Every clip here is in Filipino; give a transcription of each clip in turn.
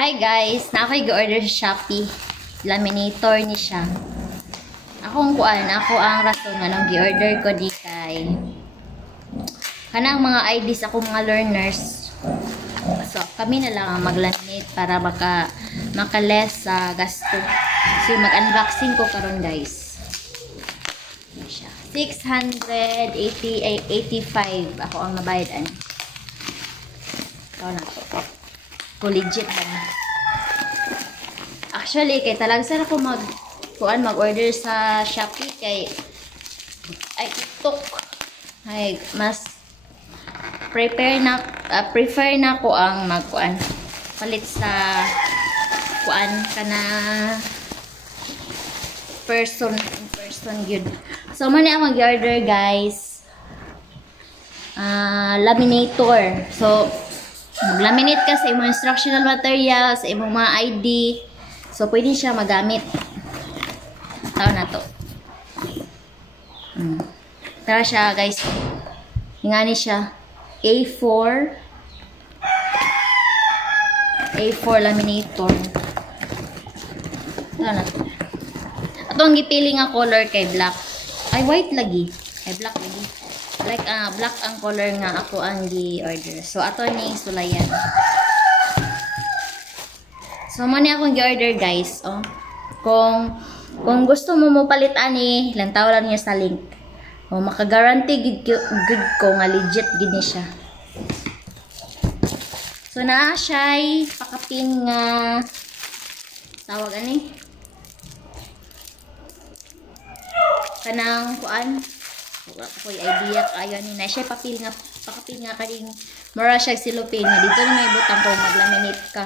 Hi guys, na ako'y ga-order sa Shopee. Laminator ni siya. Ako ang rason nga nang gi-order ko di kay kanang mga IDs ako mga learners. So, kami na lang ang mag-laminate para maka-less sa gasto. So, mag-unboxing ko karon guys. 685 ako ang nabayad. Ito na to. Legit ba? Actually, kay talagsan ako mag-order sa Shopee kay TikTok. Ay, mas prefer na ko ang palit sa kana person gyud. So man ako mag-order guys. Laminator. So mag-laminate ka sa imong instructional material, sa imong mga ID. So, pwede siya magamit. Tao na to. Tara siya, guys. Hingani siya. A4 laminator. Tao na to. Ito ang gipili nga color kay black. Ay, white lagi. Ay, black lagi. Like, black ang color nga ako ang gi-order. So, ato ni sulayan. So, mani akong gi-order, guys. Oh. Kung gusto mo palit ani, lantaw lang niya sa link. Oh, maka-guarantee good ko nga legit gid ni siya. So, naa siya'y pakapin nga tawag ani. Kanang kuan. Ako'y idea kayo ni na siya pakapil nga kaning mura siya silupin nga dito na may butang ko mag-laminate ka.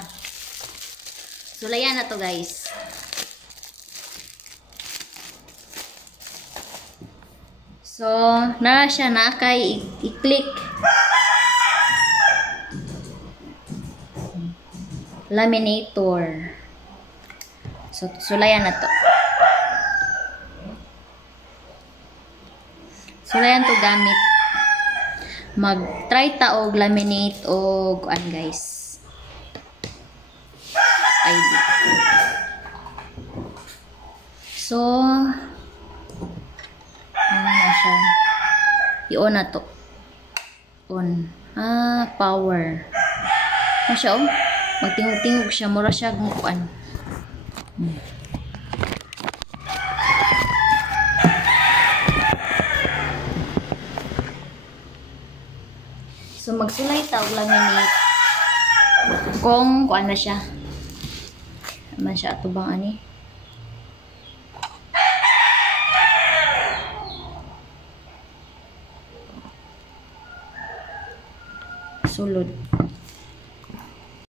Sulayan na to guys. So nara siya na kay i-click laminator. So sulayan na to. Sulayan to gamit. Mag-try ta og laminate o kuan guys. ID. So, ano siya? I-on na to. On. Power. Ano siya oh? Magtingog-tingog siya. Mura siya kung kuan. So, magsulay ta og laminate. Kung kuan na siya. Naman siya ato bang ani? Sulod.